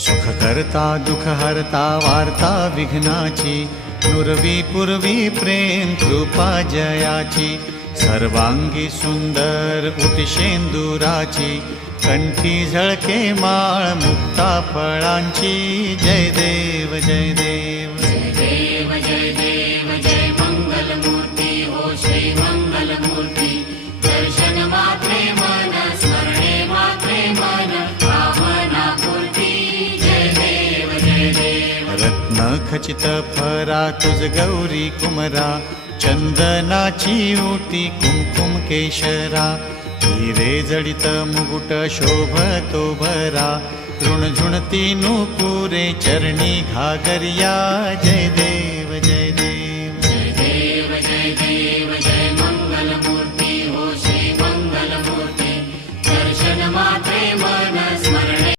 सुख करता दुख हरता वार्ता विघ्नाची, नुरवी पूर्वी प्रेम कृपा जयाची, सर्वांगी सुंदर उटिशेंदुराची, कंठी झळके माळ मुक्ता फळांची. जय देव जय देव जय देव जय देव जय मंगलमूर्ती ओ श्री मंगलमूर्ती. दर्शन मात्रे मन स्मरणे मात्रे मन कामना पूर्ती. जय देव जय देव. रत्न खचित फरा तुझ गौरी कुमरा, चंदनाची ओटी कुमकुम केशरा, हिरे जडित मुकुट शोभतो भरा, ऋणझुणती नुपुरे चरणी घागरिया. जय देव